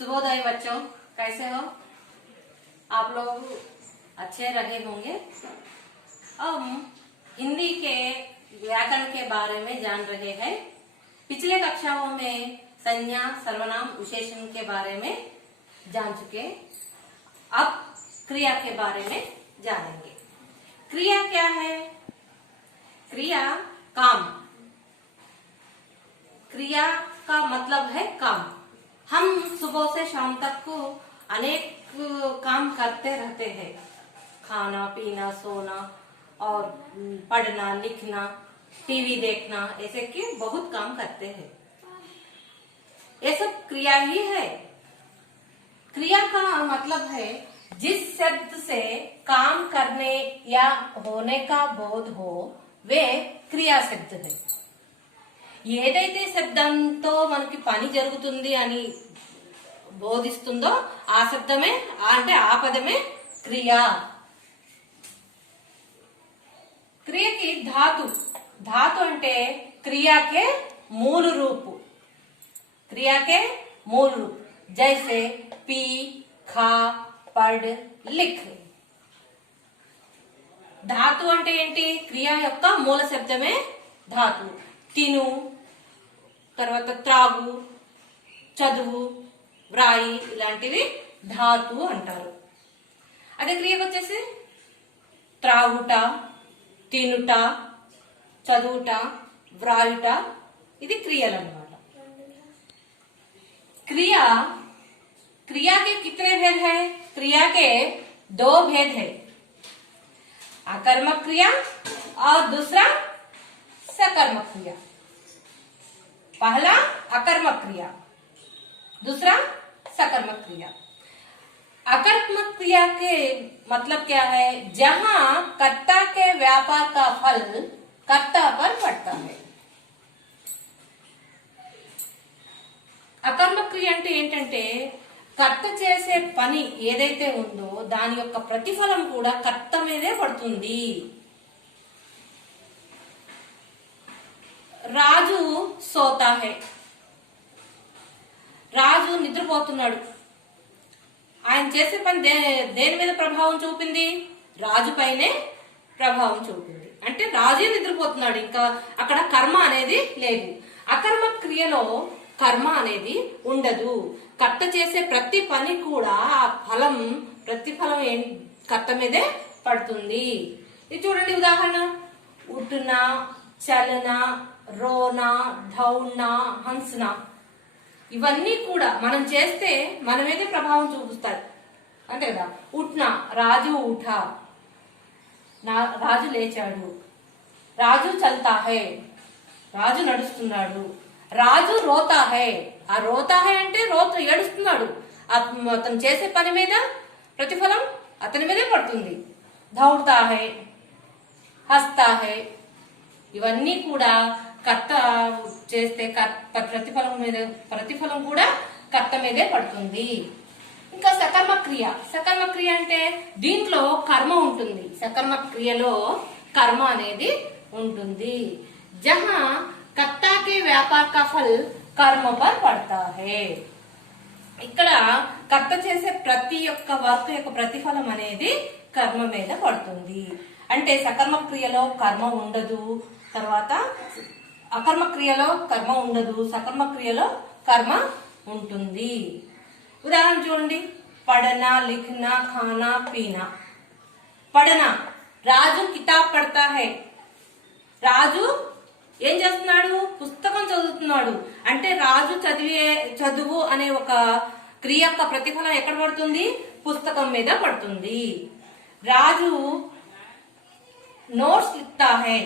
शुभोदय बच्चों, कैसे हो आप लोग? अच्छे रहे होंगे। अब हिंदी के व्याकरण के बारे में जान रहे हैं। पिछले कक्षाओं में संज्ञा, सर्वनाम, विशेषण के बारे में जान चुके। अब क्रिया के बारे में जानेंगे। क्रिया क्या है? क्रिया काम। क्रिया का मतलब है काम। हम सुबह से शाम तक को अनेक काम करते रहते हैं। खाना, पीना, सोना और पढ़ना, लिखना, टीवी देखना, ऐसे के बहुत काम करते हैं। ये सब क्रिया ही है। क्रिया का मतलब है जिस शब्द से काम करने या होने का बोध हो वे क्रिया शब्द है। ఏదైతే శబ్దంతో మనకి పని జరుగుతుంది అని బోధిస్తుందో ఆ శబ్దమే అంటే ఆ పదమే క్రియ. క్రియకి ధాతు. ధాతు అంటే క్రియాకే మూల రూపు. క్రియాకే మూల రూపు. जैसे पी, खा, पढ़, लिख. ధాతు అంటే ఏంటి? క్రియ యొక్క మూల శబ్దమే ధాతు. తిను, తర్వాత త్రాగు, చదువు, వ్రాయి ఇలాంటివి ధాతు అంటారు. అదే క్రియకు వచ్చేసి త్రాగుట, తినుట, చదువుట, వ్రాయుట ఇది క్రియలు అన్నమాట. क्रिया क्रिया के कितने भेद है? क्रिया के दो भेद है, आकर्मक क्रिया और दूसरा सकर्मक क्रिया. पहला अकर्मक क्रिया, दूसरा सकर्मक क्रिया. अकर्मक क्रिया के मतलब क्या है? जहां कर्ता के व्यापार का फल कर्ता पर पड़ता है. అకర్మక క్రియ అంటే ఏంటంటే కర్త చేసే పని ఏదైతే ఉందో దాని యొక్క ప్రతిఫలం కూడా కర్త మీదే పడుతుంది. రాజు సోతా హై. రాజు నిద్రపోతున్నాడు. ఆయన చేసే పని దేని మీద ప్రభావం చూపింది? రాజు పైనే ప్రభావం చూపింది. అంటే రాజే నిద్రపోతున్నాడు, ఇంకా అక్కడ కర్మ అనేది లేదు. అకర్మ క్రియలో కర్మ అనేది ఉండదు. కర్త చేసే ప్రతి పని కూడా ఆ ఫలం ప్రతిఫలం కర్త మీదే పడుతుంది. ఇది చూడండి ఉదాహరణ. ఉట్న, చలన, రోనా, ధౌన, హంసన ఇవన్నీ కూడా మనం చేస్తే మన మీదే ప్రభావం చూపిస్తాయి. అంతే కదా. ఉట్న రాజు ఉఠ, రాజు లేచాడు. రాజు చల్తా హై, రాజు నడుస్తున్నాడు. రాజు రోతా హై, ఆ రోతా హై అంటే ఏడుస్తున్నాడు. అతను చేసే పని మీద ప్రతిఫలం అతని మీదే పడుతుంది. దౌడతా హై, హస్తా హై ఇవన్నీ కూడా కర్త చేస్తే ప్రతిఫలం కూడా కర్త మీదే పడుతుంది. ఇంకా సకర్మ క్రియ. సకర్మ క్రియ అంటే దీంట్లో కర్మ ఉంటుంది. సకర్మ క్రియలో కర్మ అనేది ఉంటుంది. జహా కర్తా కే వ్యాపార్ కా ఫల్ కర్మ పర్ పడతా హై. ఇక్కడ కర్త చేసే ప్రతి ఒక్క వర్క్ యొక్క ప్రతిఫలం అనేది కర్మ మీద పడుతుంది. అంటే సకర్మ క్రియలో కర్మ ఉండదు, తర్వాత అకర్మ క్రియలో కర్మ ఉండదు, సకర్మ క్రియలో కర్మ ఉంటుంది. ఉదాహరణ చూడండి. పढ़ना, लिखना, खाना, पीना. పढ़ना రాజు కితాబ్ పడతా హై. రాజు ఏం చేస్తున్నాడు? పుస్తకం చదువుతున్నాడు. అంటే రాజు చదువు అనే ఒక క్రియ యొక్క ప్రతిఫలం ఎక్కడ పడుతుంది? పుస్తకం మీద పడుతుంది. రాజు నోట్స్ లిఖతా హై.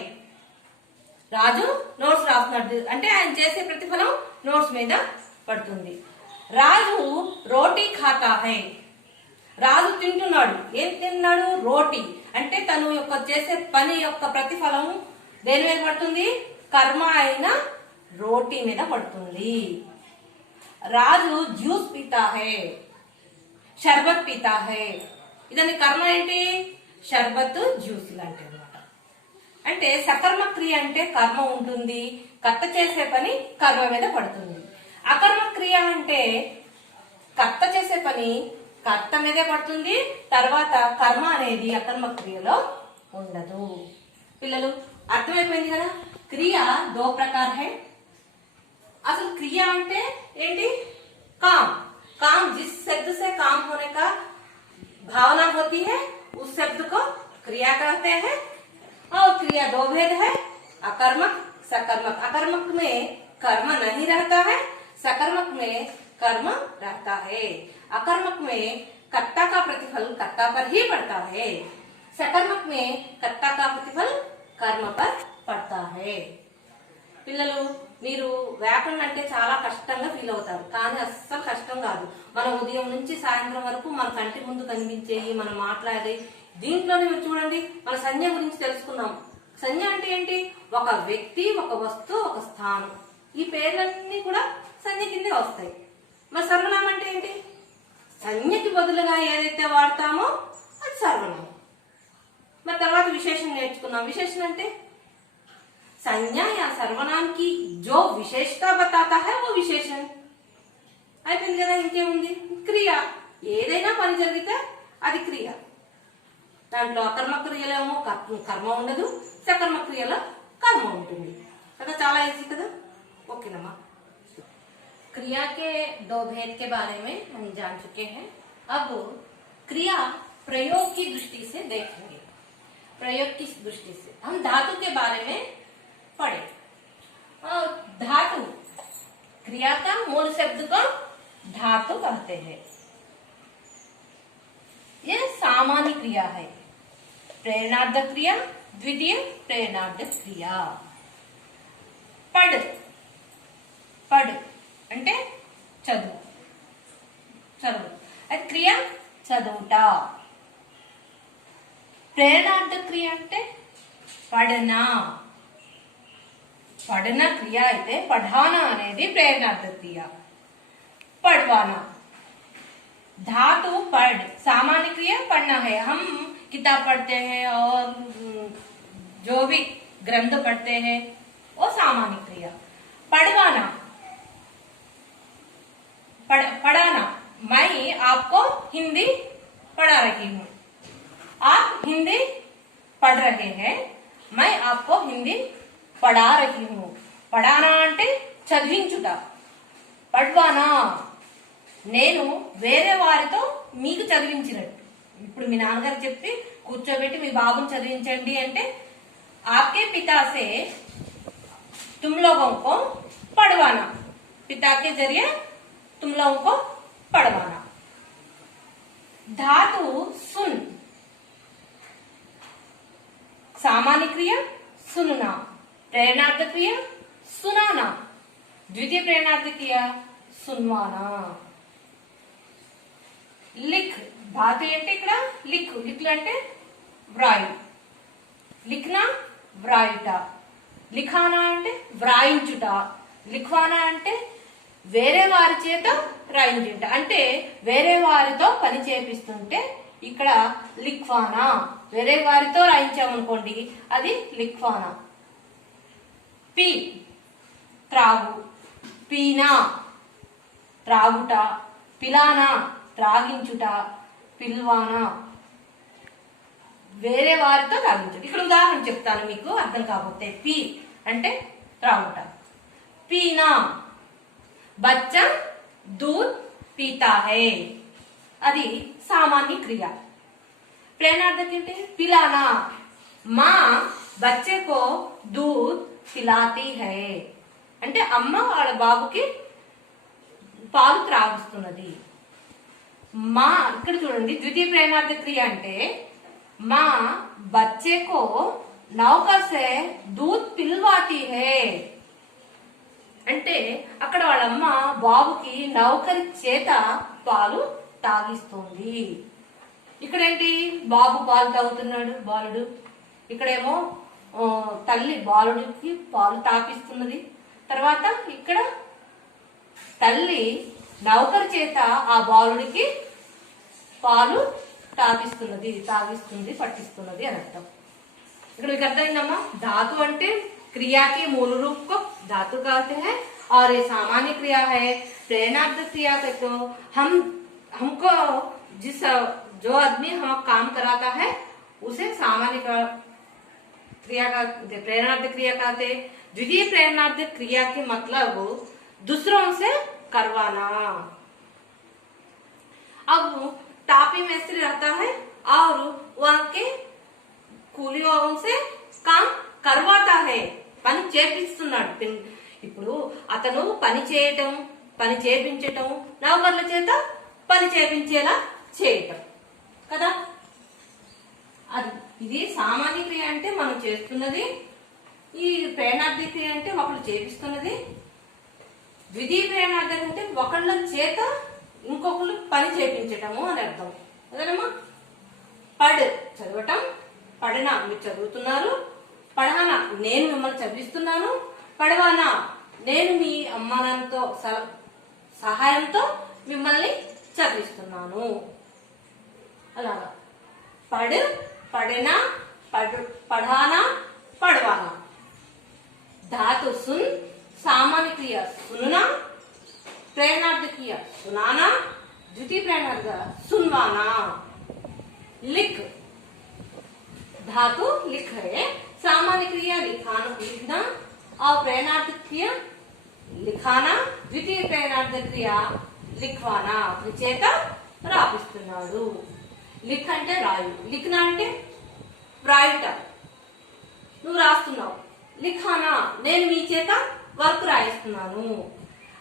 రాజు నోట్స్ రాస్తున్నాడు. అంటే ఆయన చేసే ప్రతిఫలం నోట్స్ మీద పడుతుంది. రాజు రోటీ ఖాతా హై. రాజు తింటున్నాడు. ఏం తిన్నాడు? రోటీ. అంటే తను యొక్క చేసే పని యొక్క ప్రతిఫలం దేని మీద పడుతుంది? కర్మ అయిన రోటీ మీద పడుతుంది. రాజు జ్యూస్ పీతా హై, షర్బత్ పీతా హై. ఇదని కర్మ ఏంటి? షర్బత్, జ్యూస్ లాంటివి అన్నమాట. అంటే సకర్మ క్రియ అంటే కర్మ ఉంటుంది, కర్త చేసే పని కర్మ మీద పడుతుంది. అకర్మ క్రియ అంటే కర్త చేసే పని కర్త మీదే పడుతుంది, తర్వాత కర్మ అనేది అకర్మ క్రియలో ఉండదు. పిల్లలు అర్థమైపోయింది కదా. క్రియ దో ప్రకార్ హై. అసలు క్రియ అంటే ఏంటి? काम. काम जिस शब्द से काम होने का भावना होती है उस शब्द को क्रिया कहते हैं। और क्रिया दो भेद है, अकर्मक सकर्मक। अकर्मक में कर्म नहीं रहता है, सकर्मक में कर्म रहता है। अकर्मक में कर्ता का प्रतिफल कर्ता पर ही पड़ता है, सकर्मक में कर्ता का प्रतिफल कर्म पर पड़ता है। పిల్లలు మీరు వ్యాకరణ అంటే చాలా కష్టంగా ఫీల్ అవుతారు, కానీ అస్సలు కష్టం కాదు. మన ఉదయం నుంచి సాయంత్రం వరకు మన కంటి ముందు కనిపించేవి, మనం మాట్లాడే దీంట్లోనే మీరు చూడండి, మన సంజ్ఞ గురించి తెలుసుకున్నాం. సంజ్ఞ అంటే ఏంటి? ఒక వ్యక్తి, ఒక వస్తువు, ఒక స్థానం. ఈ పేర్లన్నీ కూడా సంజ్ఞ కిందే వస్తాయి. మరి సర్వనామం అంటే ఏంటి? సంజ్ఞకి బదులుగా ఏదైతే వాడతామో అది సర్వనామం. మరి తర్వాత విశేషణం నేర్చుకున్నాం. విశేషణ అంటే संज्ञा या सर्वनाम की जो विशेषता बताता है वो विशेषण. అయిపోయింది కదా. ఇంకేముంది? క్రియ. ఏదైనా పని జరిగితే అది క్రియ. దాంట్లో అకర్మ క్రియలేమో కర్మ ఉండదు, సకర్మ క్రియలో కర్మ ఉంటుంది కదా. చాలా ఈజీ కదా. ఓకేనమ్మా. क्रिया के दो भेद के बारे में हम जान चुके हैं. अब क्रिया प्रयोग की दृष्टि से देखेंगे. प्रयोग की दृष्टि से हम धातु के बारे में पढ़े. धातु, क्रिया का मूल शब्द को धातु कहते हैं. यह सामान्य क्रिया है. प्रेरणार्थक क्रिया, द्वितीय प्रेरणार्थक क्रिया. पढ़, पढ़ అంటే చదువు, చదువు. అది క్రియ చదువుట. ప్రేరణార్థక క్రియ అంటే పడనా. पढ़ना क्रिया అయితే पढ़ाना అనేది प्रेरणार्थक क्रिया. पढ़वाना. धातु पढ़, सामान्य क्रिया पढ़ना है. हम किताब पढ़ते हैं और जो भी ग्रंथ पढ़ते हैं वो सामान्य क्रिया. पढ़वाना, पढ़ाना. मैं आपको हिंदी पढ़ा रही हूँ. आप हिंदी पढ़ रहे हैं, मैं आपको हिंदी పడా రహీ హూ. పడానా అంటే చదివించుట. పడ్వానా నేను వేరే వారితో మీకు చదివించినట్టు. ఇప్పుడు మీ నాన్నగారు చెప్పి కూర్చోబెట్టి మీ బాబుని చదివించండి అంటే आपके पिता से तुम लोगों को पढ़वाना. पिता के जरिए तुम लोगों को पढ़वाना. धातु सुन, सामान्य क्रिया सुनना. प्रेरणार्थक क्रिया सुनाना. द्वितीय प्रेरणार्थक क्रिया सुनवाना. लिख, धातु అంటే ఇక్కడ లిఖ్. లిఖ్ అంటే వ్రాయి. లిఖనా వ్రాయుట. లిఖానా అంటే వ్రాయించుట. లిఖవానా అంటే వేరే వారి చేత రాయించుట. అంటే వేరే వారితో పని చేపిస్తుంటే ఇక్కడ లిఖ్వానా. వేరే వారితో రాయించామనుకోండి అది లిఖ్వానా. పీ త్రాగు. పీనా త్రాగుట. పిలానా త్రాగించుట. పిల్వానా వేరే వారితో తాగించుట. ఇక్కడ ఉదాహరణ చెప్తాను మీకు అర్థం కాకపోతే. పీ అంటే త్రాగుట. పీనా బచ్చా दूध पीता है. అది सामान्य क्रिया. प्रेरणार्थक ఏంటి? पिलाना. माँ बच्चे को दूध पिलाती है అంటే అమ్మ వాళ్ళ బాబుకి పాలు త్రాగిస్తున్నది. మా ఇక్కడ చూడండి ద్వితీయ ప్రేరణార్థక క్రియ అంటే మా बच्चे को नौकर से दूध पिलवाती है అంటే అక్కడ వాళ్ళమ్మ బాబుకి నౌకరి చేత పాలు తాగిస్తుంది. ఇక్కడేంటి? బాబు పాలు తాగుతున్నాడు బాలుడు. ఇక్కడేమో తల్లి బాలుడికి పాలు తాపిస్తున్నది. తర్వాత ఇక్కడ తల్లి నౌకరి చేత ఆ బాలుడికి పాలు తాపిస్తున్నది, తాగిస్తుంది, పట్టిస్తున్నది అని అర్థం. ఇక్కడ మీకు అర్థమైందమ్మా? धातु అంటే क्रिया के मूल रूप को धातु कहते हैं और ये सामान्य क्रिया है। प्रेरणार्थक क्रिया के तो हमको जिस जो आदमी हम काम कराता है उसे सामान्य क्रिया का प्रेरणार्थक क्रिया कहते। द्वितीय प्रेरणार्थक क्रिया के मतलब दूसरों से करवाना। अब टापी మేస్త్రి रहता है और वहाँ के కూలిలో से काम करवाता है, పని చేపిస్తున్నాడు। ఇప్పుడు అతను పని చేపించటం నౌకర్ల చేత పని చేపించేలా చేయటం కదా। ఇది సామాన్య క్రియ అంటే మనం చేస్తున్నది, ఈ ప్రేరణార్థక క్రియ అంటే ఒకళ్ళు చేపిస్తున్నది, ద్వితీయ ప్రేరణార్థక అంటే ఒకళ్ళ చేత ఇంకొకళ్ళు పని చేపించటము అని అర్థం అదేనమ్మా। పడ్ చదవటం, పడనా మీరు చదువుతున్నారు, పడహానా నేను మిమ్మల్ని చదివిస్తున్నాను, పడవానా నేను మీ అమ్మానాన్నతో సహాయంతో మిమ్మల్ని చదివిస్తున్నాను అలాగా। పడ్, పడనా, పढ़ाना, पढ़वाना। धातु सुन, सामान्य क्रिया सुनना, प्रेरणार्थक क्रिया सुनाना, द्वितीय प्रेरणार्थक सुनवाना। लिख, धातु लिख है, सामान्य क्रिया लिखना और प्रेरणार्थक क्रिया लिखाना, द्वितीय प्रेरणार्थक क्रिया लिखवाना। చేత రాపిస్తున్నాడు। లిఖ్ అంటే రాయు, లిఖనా అంటే రాయుట, నువ్వు రాస్తున్నావు। లిఖానా నేను మీ చేత వర్క్ రాయిస్తున్నాను।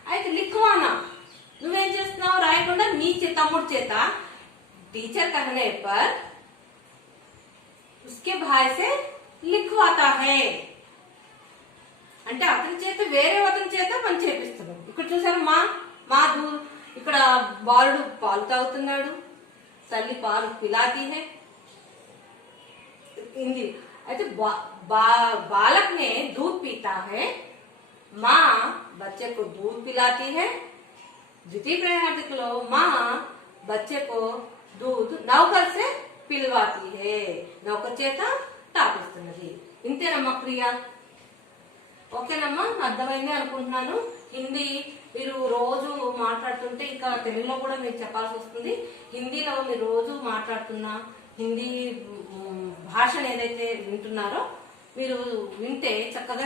అయితే లిఖవానా నువ్వేం చేస్తున్నావు, రాయకుండా నీ తమ్ముడి చేత। टीचर कहने पर उसके भाई से लिखवाता है అంటే అతని చేత వేరే అతని చేత పని చేపిస్తున్నాడు। ఇక్కడ చూసారు మా ఇక్కడ బాలుడు పాలు తాగుతున్నాడు, తల్లి పాలు పిలాती है हिंदी। అయితే बालक ने दूध पीता है, माँ बच्चे को दूध पिलाती है। द्वितीय प्रेरणार्थक लो माँ बच्चे को दूध नौकर से पिलवाती है, नौकर చేత తాపిస్తున్నది। ఇంతేనమ్మా క్రియ। ఓకేనమ్మా అర్థమైంది అనుకుంటున్నాను। హిందీ మీరు రోజు మాట్లాడుతుంటే ఇంకా తెలుగులో కూడా మీరు చెప్పాల్సి వస్తుంది। హిందీలో మీరు రోజు మాట్లాడుతున్న హిందీ భాషను ఏదైతే వింటున్నారో మీరు వింటే చక్కగా